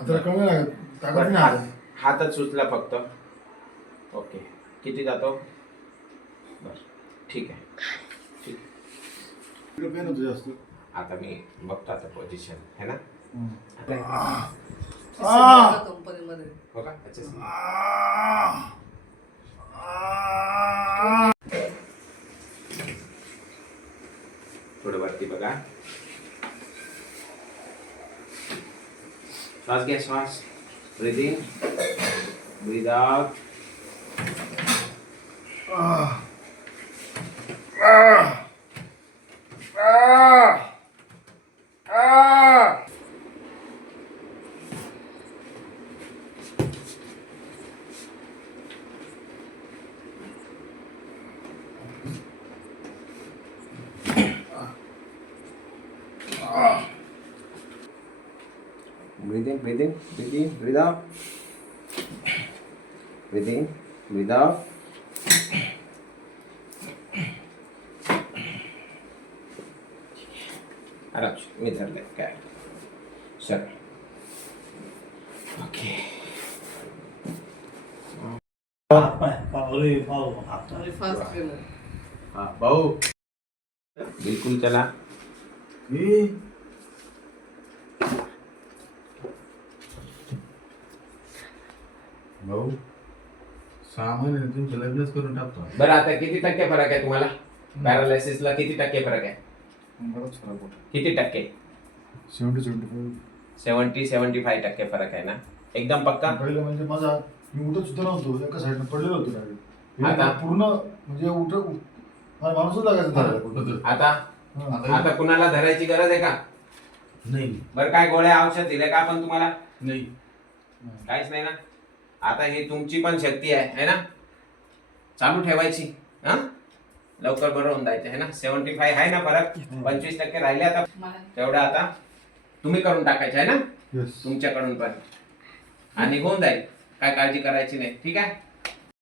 आता कमी लागत ताकद नाही आली. हातच सुचला फक्त. ओके, किती जातो? बस ठीक आहे, ठीक आहे. पेन होतो जास्त. आता मी बघतो आता पोझिशन है ना. कंपनीमध्ये हो का? अच्छा. थोडं वरती बघा. श्वास घ्या, श्वास. Breathe in, breathe out. Breathe in, breathe in, breathe in, breathe out. Breathe in, breathe out. आराम से मी धरले काय सर. ओके. फास्ट केलं. हाँ भाऊ बिल्कुल चला. भाऊ 6 महिने तुमचं लग्नच करून टाकतो. बरं आता किती टक्के फरक आहे तुम्हाला? पॅरालायसिसला किती टक्के फरक आहे? बरंच फरक होतो. किती टक्के? 70-75 टक्के फरक आहे ना. एकदम पक्का. पहिलं म्हणजे माझा मी उठत सुद्धा नव्हतो, एका साईडनं पडलेलो होतो डायरेक्ट. आता? पूर्ण म्हणजे मला माणूसच लागायचं धरायला. आता कुणाला धरायची गरज आहे का? नाही. बरं काय गोळ्या औषध दिले का आपण तुम्हाला? नाही. काहीच नाही ना. आता ही तुमची पण शक्ती आहे ना, चालू ठेवायची. हा लवकर बरं होऊन जायचं आहे ना. 75 आहे ना फरक. 25% राहिले आता. तेवढं आता तुम्ही करून टाकायचं आहे ना येस. तुमच्याकडून पण, आणि होऊन जाईल. काय काळजी करायची नाही. ठीक आहे.